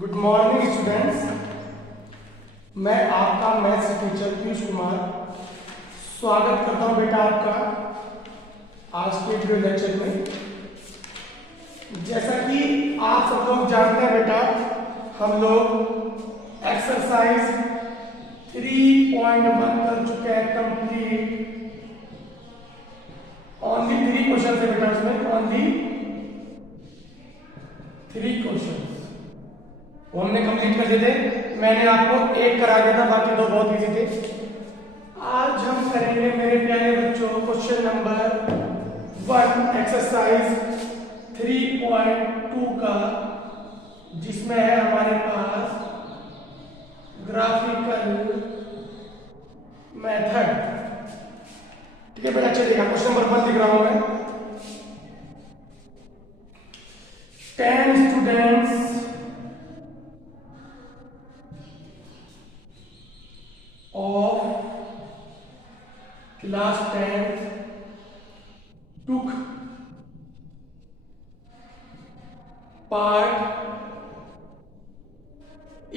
Good morning students. मैं आपका maths teacher Piyush Kumar स्वागत करता हूं बेटा आपका आज के वीडियो लेक्चर में। जैसा कि आप सब लोग जानते हैं बेटा, हम लोग एक्सरसाइज 3.1 कर चुके हैं कंप्लीट। ओनली 3 क्वेश्चन है बेटा, उसमें ओनली 3 क्वेश्चन वो हमने कंप्लीट कर दिए थे। मैंने आपको एक करा दिया था, बाकी 2 बहुत इजी थे। आज हम करेंगे मेरे प्यारे बच्चों क्वेश्चन नंबर 1 एक्सरसाइज 3.2 का, जिसमें है हमारे पास ग्राफिकल मेथड। ठीक है बेटा, चलिएगा क्वेश्चन नंबर 1 लिख रहा हूं मैं। 10 students of class 10 took part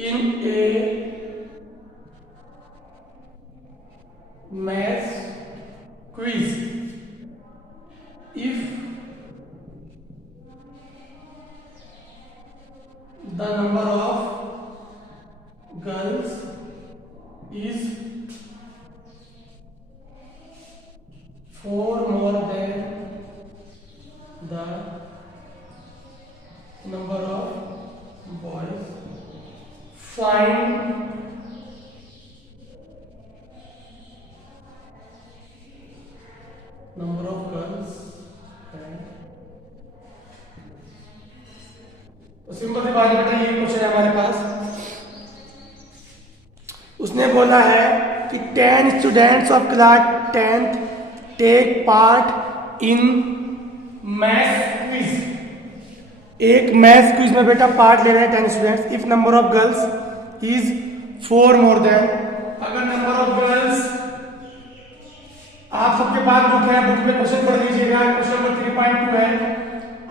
in a math quiz. If the number of girls is 4 more than the number of boys, find number of girls and तो सिंपल सी बात बेटा, ये क्वेश्चन है हमारे पास। उसने बोला है कि 10 students of class 10th take part in maths quiz. एक मैथ्स क्विज में बेटा पार्ट ले रहे हैं 10 students. If number of girls is 4 more than, अगर नंबर ऑफ गर्ल्स, आप सबके पास बुक है, बुक में क्वेश्चन पढ़ लीजिएगा। क्वेश्चन नंबर 3.2 है,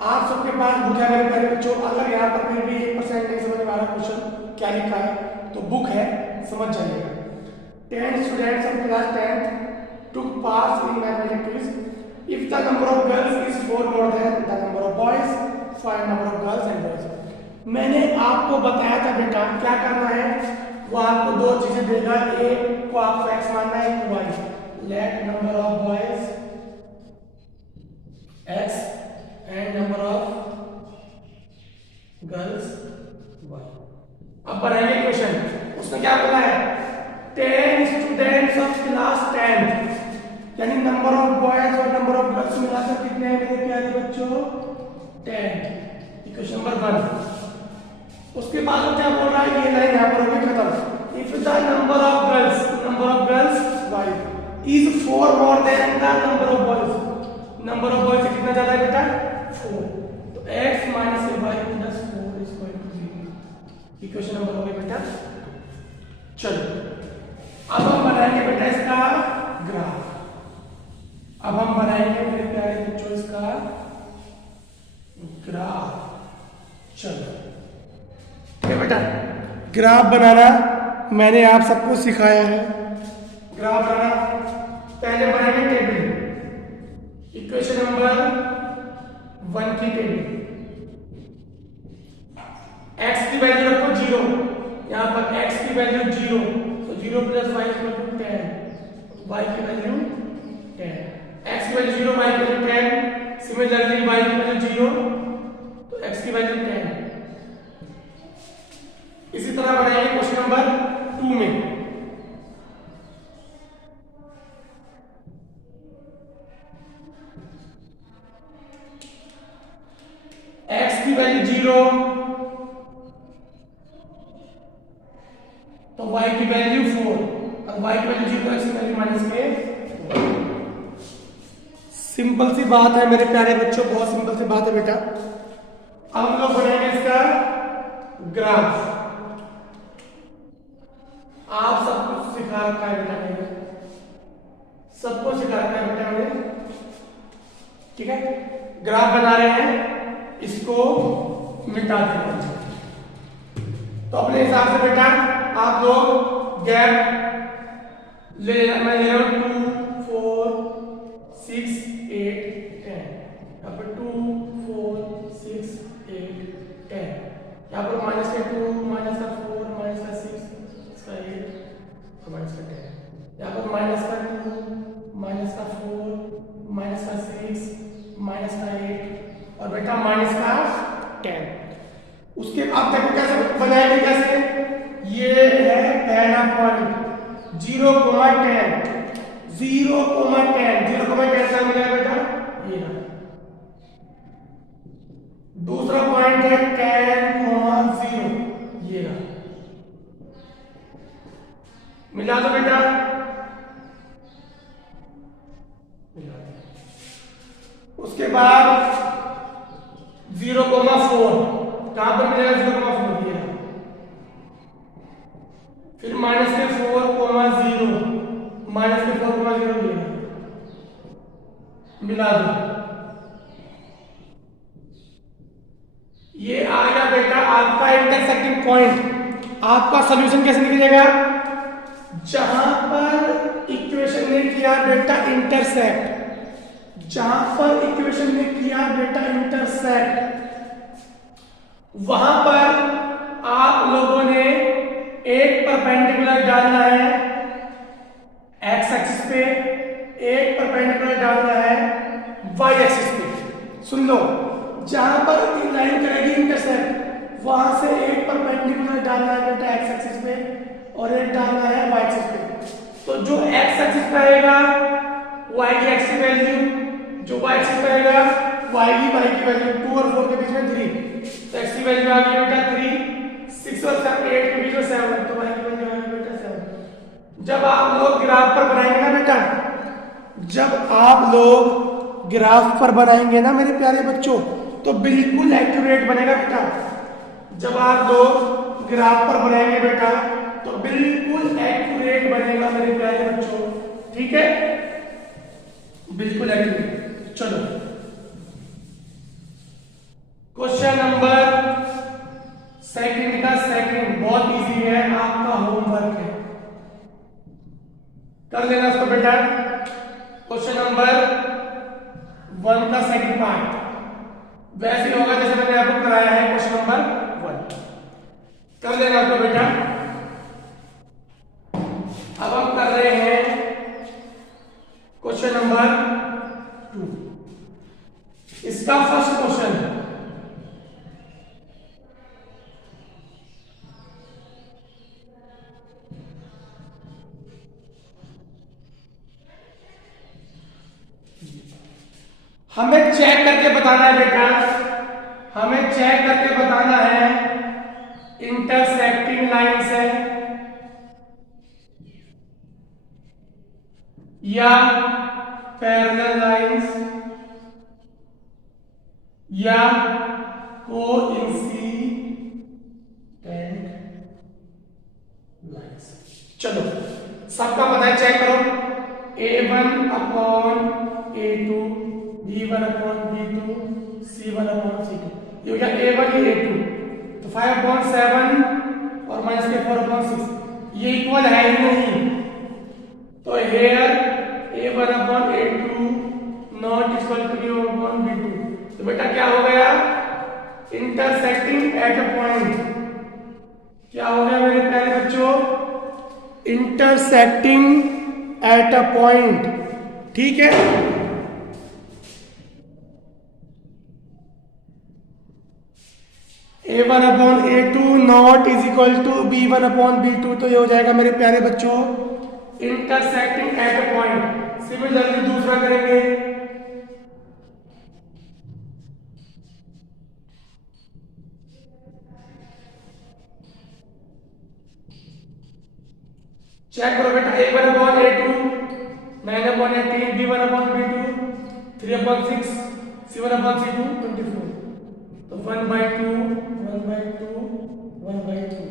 आप सबके पास बुक है मेरे प्यारे बच्चों। अगर यहाँ पर फिर भी 1% नहीं समझ में आ रहा क्वेश्चन क्या लिखा है, तो बुक है, समझ जाइएगा। 10 students of class 10th took part in mathematics quiz. If the number of girls is 4 more than the number of boys, find number of girls and boys. मैंने आपको बताया था बेटा क्या करना है, वो आपको 2 चीजें देगा। एक को आपको x मानना है, एक को y। Let number of boys x and number of girls y। अब बनाएंगे क्वेश्चन। उसने क्या बोला है, 10 स्टूडेंट्स ऑफ क्लास 10, यानी नंबर ऑफ बॉयज और नंबर ऑफ गर्ल्स मिलाकर कितने हैं मेरे प्यारे बच्चों, 10। Question number 1। उसके बाद वो क्या बोल रहा है, ये लाइन यहाँ पर होगी खत्म। If the number of girls y is 4 more than the number of boys, number of boys से कितना ज्यादा है बेटा, 4, तो x minus y plus 4 is equal to 0। Equation number हो गया बेटा। चलो अब हम बनाएंगे बेटा इसका ग्राफ। अब हम बनाएंगे मेरे प्यारे बच्चों इसका ग्राफ। चलो ठीक है बेटा, ग्राफ बनाना मैंने आप सबको सिखाया है। ग्राफ बनाना पहले बनाएंगे टेबल, इक्वेशन नंबर 1 की टेबल। x की वैल्यू रखो 0, यहां पर x की वैल्यू 0, तो 0 plus y equal to 10, y की वैल्यू 10, x की वैल्यू 0, y की वैल्यू 10। सिमिलरली y की वैल्यू 0, तो x की वैल्यू 10। इसी तरह बनाएंगे क्वेश्चन नंबर 2 में। x की वैल्यू 0, तो y की वैल्यू 4, और y की वैल्यू 0, x की वैल्यू माइनस के। सिंपल सी बात है मेरे प्यारे बच्चों, बहुत सिंपल सी बात है बेटा। अब हम लोग बनाएंगे इसका ग्राफ। आप सब कुछ सिखा रखा है बेटा, मैंने सबको सिखा रखा है बेटा मैंने। ठीक है, ग्राफ बना रहे हैं, इसको मिटा देना। तो अपने हिसाब से बेटा आप लोग गैप ले लेना। मैं ले रहा हूँ 2 4 6 8 10, यहाँ पर 2 4 6 8 10, यहाँ पर माइनस का 2 माइनस का 4 माइनस का 6 इसका 8 और माइनस का 10, यहाँ पर माइनस का 2 माइनस का 4 माइनस का 6 माइनस का 8 और बेटा माइनस का 10। उसके आप देखो कैसे बनाएंगे, कैसे ये है पहला पॉइंट 0, 10 0, 10 0, 10 क्या मिलेगा बेटा, ये रहा। दूसरा पॉइंट है 10, 0 ये रहा, मिला दो बेटा, मिला दो। उसके बाद 0, 4 कहां पर मिलेगा, 0, 4 ये रहा। फिर माइनस के 4, 0 माइनस के 4, 0 ये रहा, मिला दो। ये आ गया बेटा आपका इंटरसेक्टिंग पॉइंट। आपका सॉल्यूशन कैसे निकलेगा, जहां पर इक्वेशन ने किया बेटा इंटरसेक्ट, जहां पर इक्वेशन ने किया बेटा इंटरसेक्ट, वहां पर आप लोगों ने एक परपेंडिकुलर डालना है एक्स एक्सिस पे, एक परपेंडिकुलर डालना है वाई एक्सिस पे। सुन लो, जहां पर लाइन करेगी इंटरसेक्ट वहां से एक परपेंडिकुलर डालना है बेटा एक्स एक्सिस पे और एक डालना है वाई एक्सिस पे। तो जो एक्स एक्सिस पे आएगा वाई की एक्स की वैल्यू, जो वाई एक्सिस पे आएगा वाई की वैल्यू 2 और 4 के बीच में 3, तो एक्स की वैल्यू आ गई बेटा 3, 6 और 8 के बीच में 7, तो वाई की वैल्यू आ गई बेटा 7। जब आप लोग ग्राफ पर बनाएंगे ना बेटा, जब आप लोग ग्राफ पर बनाएंगे ना मेरे प्यारे बच्चों, तो बिल्कुल एक्यूरेट बनेगा बेटा। जब आप लोग ग्राफ पर बनाएंगे बेटा तो बिल्कुल एक्यूरेट बनेगा मेरे प्यारे बच्चों, ठीक है, बिल्कुल एक्यूरेट। चलो क्वेश्चन नंबर सेकंड का सेकंड बहुत इजी है, आपका होमवर्क है, कर लेना उसको बेटा। क्वेश्चन नंबर 1 का सेकंड पार्ट वैसे ही होगा जैसे मैंने आपको कराया है क्वेश्चन नंबर 1, कर लेना उसको बेटा। अब हम कर रहे हैं क्वेश्चन नंबर 2। इसका फर्स्ट क्वेश्चन हमें चेक करके बताना है बेटा, हमें चेक करके बताना है इंटरसेक्टिंग लाइन से या पैरेलल लाइंस या कोइंसिडेंट लाइंस। चलो सबका पता है, चेक करो। A1 upon A2, B1 upon B2, C1 upon C2, ये हो गया A1 ये A2, तो 5 अपॉन 7 और माइनस के 4 अपॉन 6 ये इक्वल है ही नहीं, तो here A1 upon A2 not equal to B1 upon B2। तो बेटा क्या हो गया, इंटरसेक्टिंग एट अ पॉइंट, क्या हो गया मेरे प्यारे बच्चों, इंटरसेक्टिंग एट अ पॉइंट, ठीक है। A1 upon A2 not is equal to B1 upon B2, तो ये हो जाएगा मेरे प्यारे बच्चों intersecting at a point. Similarly दूसरा करेंगे, चेक करो बेटा। A1 upon A2 9 upon 18, B1 upon B2 3 upon 6, C1 upon C2 24, तो 1/2 1/2 1/2,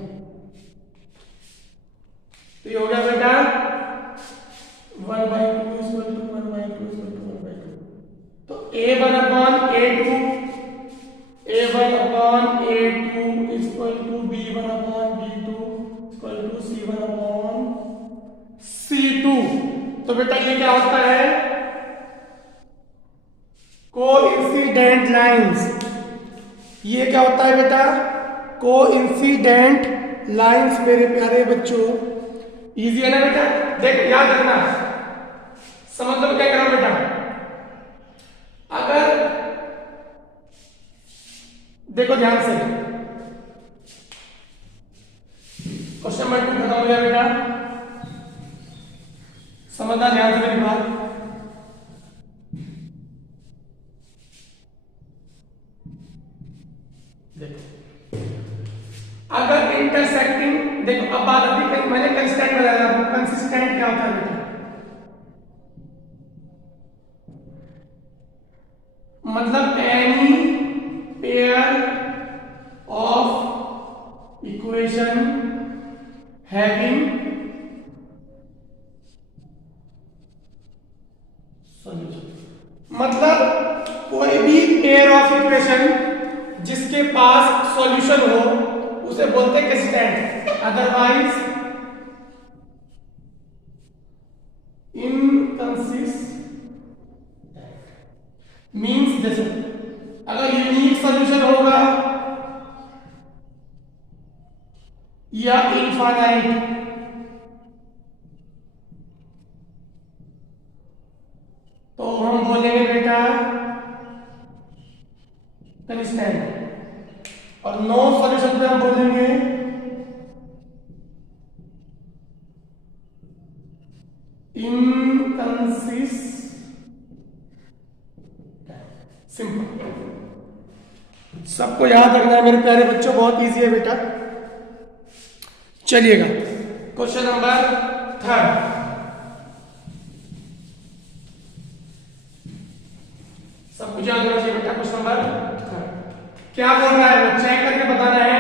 तो ये हो गया बेटा 1/2 इक्वल टू 1/2 इक्वल टू 1/2। तो A1 upon A2 equal to B1 upon बेटा ये क्या होता है? Coincident lines. ये क्या होता है बेटा? कोइंसिडेंट लाइंस मेरे प्यारे बच्चों। इजी है ना बेटा? देख याद रखना, समझ लो क्या कर रहा हूं बेटा। अगर देखो ध्यान से, क्वेश्चन नंबर 2 खत्म हो गया बेटा। समझना ध्यान से मेरी बात। देखो अगर इंटरसेक्टिंग, देखो अब बात आती है, मैंने कंसिस्टेंट बताया था। कंसिस्टेंट क्या होता है बेटा? मतलब any pair of equation having solution. मतलब कोई भी पेयर ऑफ इक्वेशन जिसके पास सॉल्यूशन हो उसे बोलते हैं कंसिस्टेंट। अदरवाइज इनकंसिस्टेंट मीन्स, जैसे अगर यूनिक सॉल्यूशन होगा या इनफाइनाइट, तो हम बोलेंगे बेटा कंसिस्टेंट। और नो सॉल्यूशन पे हम बोलेंगे इनकंसिस्टेंट। सिंपल, सबको याद रखना है मेरे प्यारे बच्चों, बहुत इजी है बेटा। चलिएगा क्वेश्चन नंबर 3। सब कुछ याद होना चाहिए बेटा। क्वेश्चन नंबर 3 क्या बोल रहा है? वो चेक करके बताना है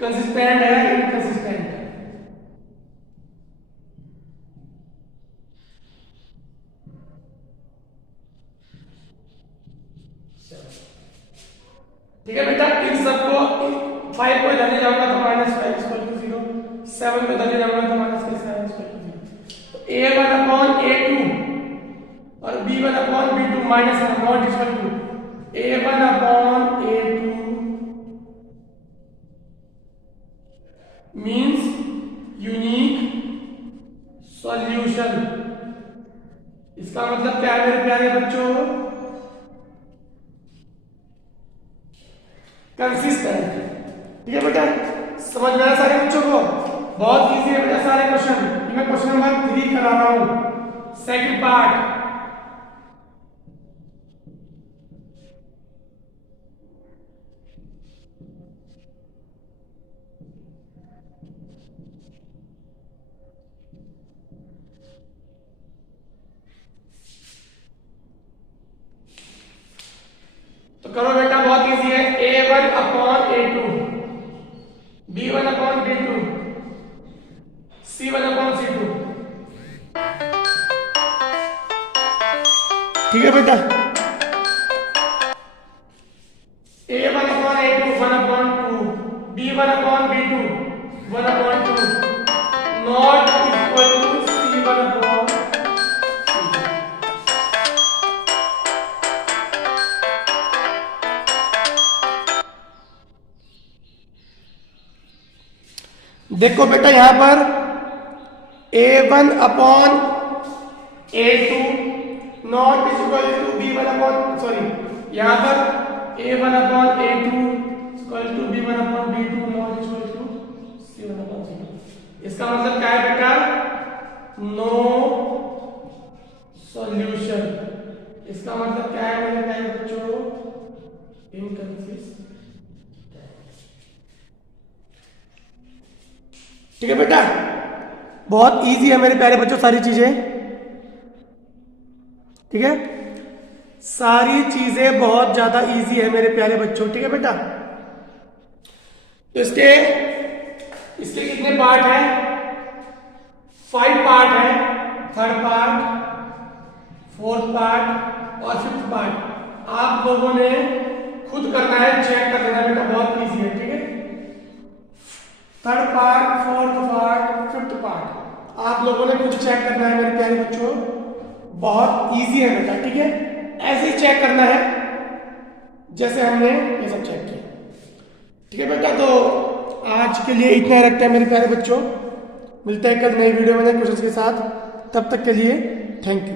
कंसिस्टेंट है इनकंसिस्टेंट है। ठीक है बेटा, इन सबको 5 को इधर ले जाऊंगा तो -5 = 0, 7 को इधर ले जाऊंगा तो -7 = 0। तो a1/a2 और b1/b2 minus not equal to a1/a2 means unique solution. इसका मतलब क्या है मेरे प्यारे बच्चों? कंसिस्टेंट। ठीक है बेटा, समझ में आया सारे बच्चों को? बहुत इजी है बेटा सारे क्वेश्चन। मैं क्वेश्चन नंबर 3 करा रहा हूं, सेकंड पार्ट। तो करो बेटा, बहुत इजी है। a1/a2, b1/b2, c1/c2। ठीक है बेटा, a1/a2 1/2, b1/b2 1/2 not equal to c1/c2। देखो बेटा यहां पर a1/a2 not equal to b1/, sorry यहां पर a1/a2 equal to b1/b2 not equal to c1/c2। इसका मतलब क्या है बेटा? No solution. इसका मतलब क्या है मेरे प्यारे बच्चों? इनकंसिस्टेंट। ठीक है बेटा, बहुत इजी है मेरे प्यारे बच्चों सारी चीजें। ठीक है, सारी चीजें बहुत ज्यादा इजी है मेरे प्यारे बच्चों। ठीक है बेटा, तो इसके कितने पार्ट हैं? 5 पार्ट है। 3rd पार्ट, 4th पार्ट और 5th पार्ट आप लोगों ने खुद करना है, चेक कर लेना बेटा, बहुत इजी है। ठीक है, 3rd part, 4th part, 5th part आप लोगों ने कुछ चेक करना है मेरे प्यारे बच्चों, बहुत इजी है बेटा, ठीक है। ऐसे ही चेक करना है जैसे हमने ये सब चेक किया, ठीक है बेटा। तो आज के लिए इतना ही रखते हैं मेरे प्यारे बच्चों, मिलते हैं कल नई वीडियो में नए क्वेश्चन के साथ। तब तक के लिए थैंक यू।